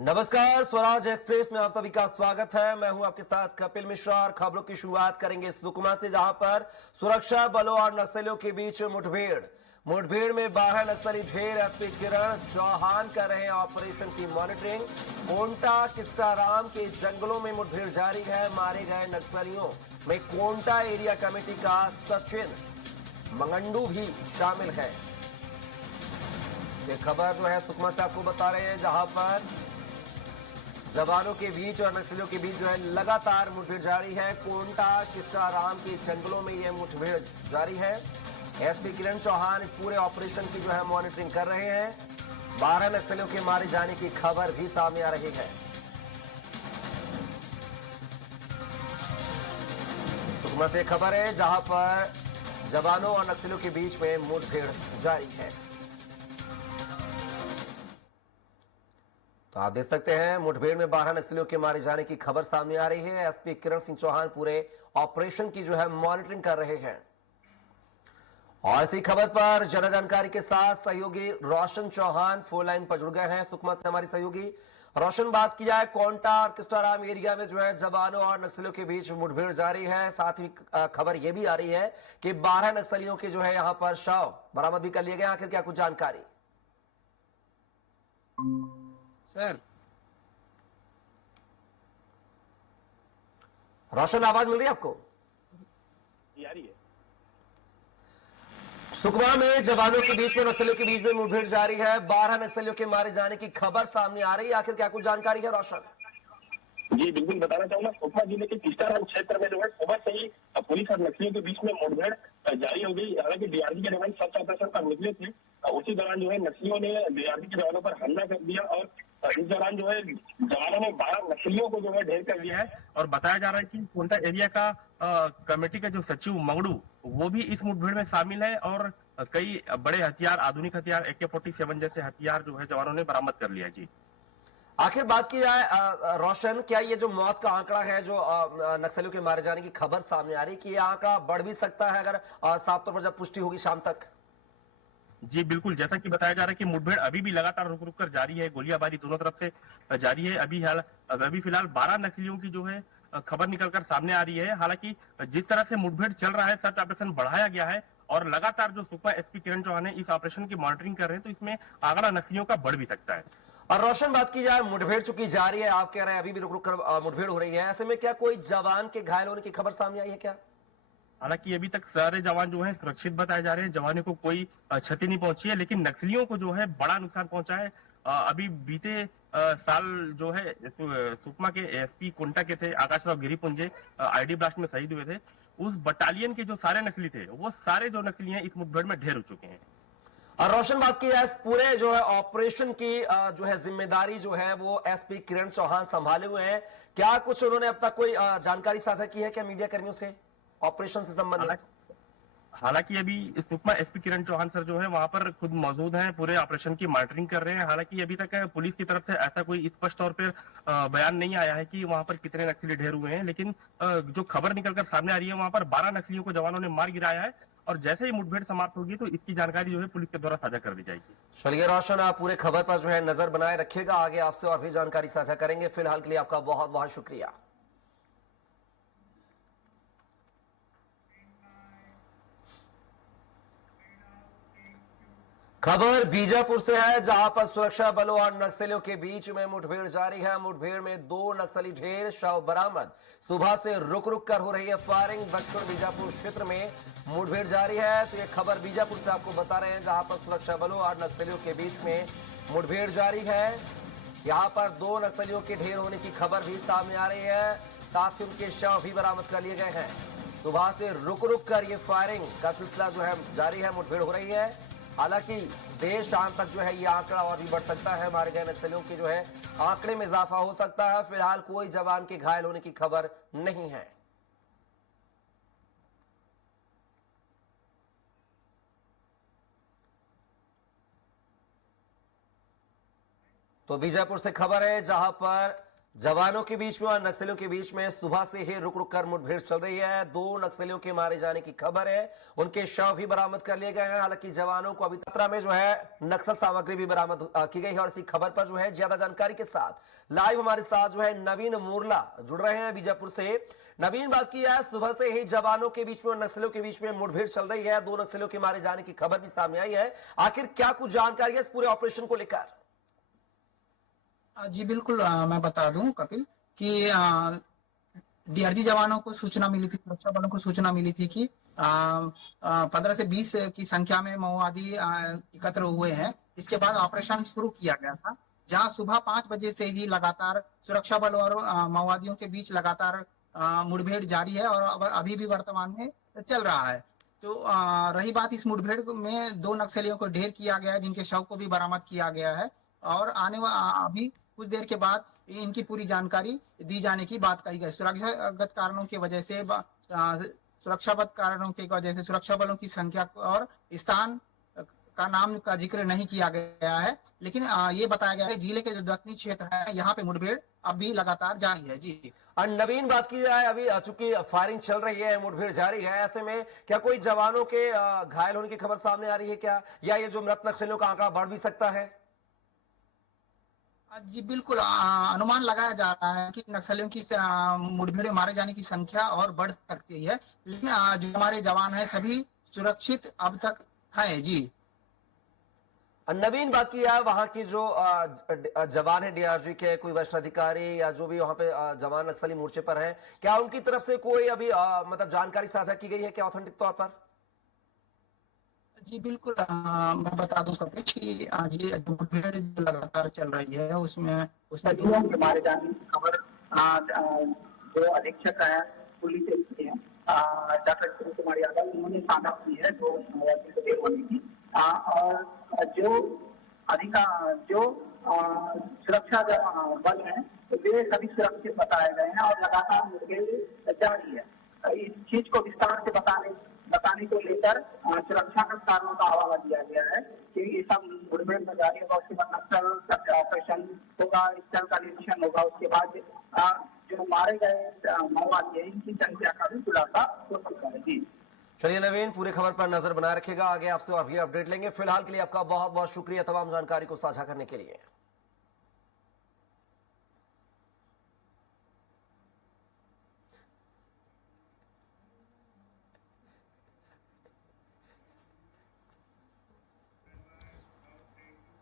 नमस्कार, स्वराज एक्सप्रेस में आप सभी का स्वागत है। मैं हूं आपके साथ कपिल मिश्रा और खबरों की शुरुआत करेंगे सुकमा से, जहां पर सुरक्षा बलों और नक्सलियों के बीच मुठभेड़ में 12 नक्सली ढेर। एसपी किरण चौहान कर रहे हैं ऑपरेशन की मॉनिटरिंग। कोंटा किस्टाराम के जंगलों में मुठभेड़ जारी है। मारे गए नक्सलियों में कोंटा एरिया कमेटी का सचिन मंगंडू भी शामिल है। ये खबर जो है सुकमा से आपको बता रहे हैं, जहां पर जवानों के बीच और नक्सलियों के बीच जो है लगातार मुठभेड़ जारी है। कोंटा किस्टाराम के जंगलों में यह मुठभेड़ जारी है। एसपी किरण चौहान इस पूरे ऑपरेशन की जो है मॉनिटरिंग कर रहे हैं। 12 नक्सलियों के मारे जाने की खबर भी सामने आ रही है। सुकमा से खबर है, जहां पर जवानों और नक्सलियों के बीच में मुठभेड़ जारी है। तो आप देख सकते हैं, मुठभेड़ में 12 नक्सलियों के मारे जाने की खबर सामने आ रही है। एसपी किरण सिंह चौहान पूरे ऑपरेशन की जो है मॉनिटरिंग कर रहे हैं। और इसी खबर पर ज्यादा जानकारी के साथ सहयोगी रोशन चौहान फोन लाइन पर जुड़ गए हैं सुकमा से। हमारी सहयोगी रोशन, बात की जाए कोंटा और किस्टाराम एरिया में जो है जवानों और नक्सलियों के बीच मुठभेड़ जारी है। साथ ही खबर यह भी आ रही है कि 12 नक्सलियों के जो है यहां पर शव बरामद भी कर लिए गए। आखिर क्या कुछ जानकारी सर? रोशन, आवाज मिल रही है आपको? आ रही है। सुकमा में जवानों के बीच में नक्सलियों के बीच में मुठभेड़ जारी है। 12 नक्सलियों के मारे जाने की खबर सामने आ रही है। आखिर क्या कुछ जानकारी है रोशन? जी बिल्कुल बताना चाहूंगा। सुकमा जिले के किस्टाराम क्षेत्र में जो है सुबह से ही पुलिस और नक्सलियों के बीच में मुठभेड़ जारी हो गई। हालांकि डीआरजी के जवान सर्च ऑपरेशन पर निकले थे, उसी दौरान जो है नक्सलियों ने डीआरजी के जवानों पर हमला कर दिया और इस दौरान जो है जवानों ने 12 नक्सलियों को जो है ढेर कर दिया है। और बताया जा रहा है कि कोंटा एरिया का कमेटी का जो सचिव मंगड़ू वो भी इस मुठभेड़ में शामिल है और कई बड़े हथियार, आधुनिक हथियार, AK-47 जैसे हथियार जो है जवानों ने बरामद कर लिया। जी आखिर बात की जाए रोशन, क्या ये जो मौत का आंकड़ा है, जो नक्सलियों के मारे जाने की खबर सामने आ रही है, कि ये आंकड़ा बढ़ भी सकता है अगर साफ तौर पर जब पुष्टि होगी शाम तक? जी बिल्कुल, जैसा कि बताया जा रहा है कि मुठभेड़ अभी भी लगातार रुक रुक कर जारी है। गोलियाबारी दोनों तरफ से जारी है। अभी फिलहाल 12 नक्सलियों की जो है खबर निकलकर सामने आ रही है। हालांकि जिस तरह से मुठभेड़ चल रहा है, सर्च ऑपरेशन बढ़ाया गया है और लगातार जो सुकमा एसपी किरण चौहान है इस ऑपरेशन की मॉनिटरिंग कर रहे हैं, तो इसमें आंकड़ा नक्सलियों का बढ़ भी सकता है। और रोशन, बात की जाए, मुठभेड़ चुकी जारी है, आप कह रहे हैं अभी भी रुक रुक कर मुठभेड़ हो रही है, ऐसे में क्या कोई जवान के घायल होने की खबर सामने आई है क्या? हालांकि अभी तक सारे जवान जो हैं सुरक्षित बताए जा रहे हैं। जवानों को कोई क्षति नहीं पहुंची है, लेकिन नक्सलियों को जो है बड़ा नुकसान पहुंचा है। अभी बीते साल जो है सुकमा के एसपी कोंटा के थे आकाशराव गिरिपुंजे, आईडी ब्लास्ट में शहीद हुए थे। उस बटालियन के जो सारे नक्सली थे, वो सारे जो नक्सली हैं इस मुठभेड़ में ढेर हो चुके हैं। और रोशन, बात की जाए, पूरे जो है ऑपरेशन की जो है जिम्मेदारी जो है वो एसपी किरण चौहान संभाले हुए हैं। क्या कुछ उन्होंने अब तक कोई जानकारी साझा की है क्या मीडिया कर्मियों से ऑपरेशन से संबंधित? हालांकि अभी सुकमा एसपी किरण चौहान सर जो है वहां पर खुद मौजूद हैं, पूरे ऑपरेशन की मॉनिटरिंग कर रहे हैं। हालांकि अभी तक पुलिस की तरफ से ऐसा कोई स्पष्ट तौर पर बयान नहीं आया है कि वहां पर कितने नक्सली ढेर हुए हैं, लेकिन जो खबर निकलकर सामने आ रही है वहां पर 12 नक्सलियों को जवानों ने मार गिराया है और जैसे ही मुठभेड़ समाप्त होगी तो इसकी जानकारी जो है पुलिस के द्वारा साझा कर दी जाएगी। चलिए रोशन, आप पूरे खबर पर जो है नजर बनाए रखिएगा, आगे आपसे और भी जानकारी साझा करेंगे। फिलहाल के लिए आपका बहुत बहुत शुक्रिया। खबर बीजापुर से है, जहां पर सुरक्षा बलों और नक्सलियों के बीच में मुठभेड़ जारी है। मुठभेड़ में 2 नक्सली ढेर, शव बरामद। सुबह से रुक रुक कर हो रही है फायरिंग। दक्षिण बीजापुर क्षेत्र में मुठभेड़ जारी है। तो यह खबर बीजापुर से आपको बता रहे हैं, जहां पर सुरक्षा बलों और नक्सलियों के बीच में मुठभेड़ जारी है। यहां पर 2 नक्सलियों के ढेर होने की खबर भी सामने आ रही है। साथ ही उनके शव भी बरामद कर लिए गए हैं। सुबह से रुक रुक कर यह फायरिंग का सिलसिला जो है जारी है, मुठभेड़ हो रही है। हालांकि देर शाम तक जो है ये आंकड़ा और भी बढ़ सकता है। मारे गए नक्सलियों के जो है आंकड़े में इजाफा हो सकता है। फिलहाल कोई जवान के घायल होने की खबर नहीं है। तो बीजापुर से खबर है, जहां पर जवानों के बीच में और नक्सलियों के बीच में सुबह से ही रुक रुक कर मुठभेड़ चल रही है। 2 नक्सलियों के मारे जाने की खबर है। उनके शव भी बरामद कर लिए गए हैं। हालांकि जवानों को अभी खतरा में जो है नक्सल सामग्री भी बरामद की गई है। और इसी खबर पर जो है ज्यादा जानकारी के साथ लाइव हमारे साथ जो है नवीन मोरला जुड़ रहे हैं बीजापुर से। नवीन, बात की है सुबह से ही जवानों के बीच में और नक्सलियों के बीच में मुठभेड़ चल रही है। 2 नक्सलियों के मारे जाने की खबर भी सामने आई है। आखिर क्या कुछ जानकारी है इस पूरे ऑपरेशन को लेकर? जी बिल्कुल, मैं बता दूं कपिल कि डीआरजी जवानों को सूचना मिली थी, सुरक्षा बलों को सूचना मिली थी कि 15 से 20 की संख्या में माओवादी एकत्र हुए हैं। इसके बाद ऑपरेशन शुरू किया गया था, जहां सुबह 5 बजे से ही लगातार सुरक्षा बल और माओवादियों के बीच लगातार मुठभेड़ जारी है और अभी भी वर्तमान में चल रहा है। तो रही बात इस मुठभेड़ में 2 नक्सलियों को ढेर किया गया है, जिनके शव को भी बरामद किया गया है और अभी कुछ देर के बाद इनकी पूरी जानकारी दी जाने की बात कही गई। सुरक्षागत कारणों की वजह से सुरक्षागत कारणों की वजह से सुरक्षा बलों की संख्या और स्थान का नाम का जिक्र नहीं किया गया है, लेकिन ये बताया गया है जिले के जो दक्षिणी क्षेत्र है यहाँ पे मुठभेड़ अब भी लगातार जारी है। जी और नवीन, बात की जाए अभी चूंकि फायरिंग चल रही है, मुठभेड़ जारी है, ऐसे में क्या कोई जवानों के घायल होने की खबर सामने आ रही है क्या, या ये जो मृत नक्सलियों का आंकड़ा बढ़ भी सकता है? जी बिल्कुल, अनुमान लगाया जा रहा है कि नक्सलियों की मुठभेड़ में मारे जाने की संख्या और बढ़ सकती है, लेकिन जो हमारे जवान हैं सभी सुरक्षित अब तक हैं। जी नवीन, बात की है वहां की जो जवान है डीआरजी के, कोई वरिष्ठ अधिकारी या जो भी वहां पे जवान नक्सली मोर्चे पर हैं, क्या उनकी तरफ से कोई अभी मतलब जानकारी साझा की गई है क्या ऑथेंटिक तौर पर? जी बिल्कुल, मैं बता दूं कपिल कि आज ये जो मुठभेड़ जो लगातार चल रही है उसमें सदियों के मारे जाने की खबर जो अधीक्षक है पुलिस के डॉक्टर कृष्ण कुमार यादव, उन्होंने साझा की है जो माओवादी को देर होने की, और जो सुरक्षा बल है वे सभी सुरक्षित बताए गए हैं और लगातार मुठभेड़ जारी है। इस चीज को विस्तार से बताने को लेकर सुरक्षागत कारणों का हवाला दिया गया है कि ये सब मुठभेड़ में जारी होगा। उसके बाद नक्सल ऑपरेशन होगा, स्थल का निरीक्षण होगा, उसके बाद जो मारे गए माओवादी है इनकी संख्या का भी खुलासा हो सकता है। जी चलिए नवीन, पूरी खबर पर नजर बनाए रखेगा, आगे आपसे और भी अपडेट लेंगे। फिलहाल के लिए आपका बहुत बहुत शुक्रिया तमाम जानकारी को साझा करने के लिए।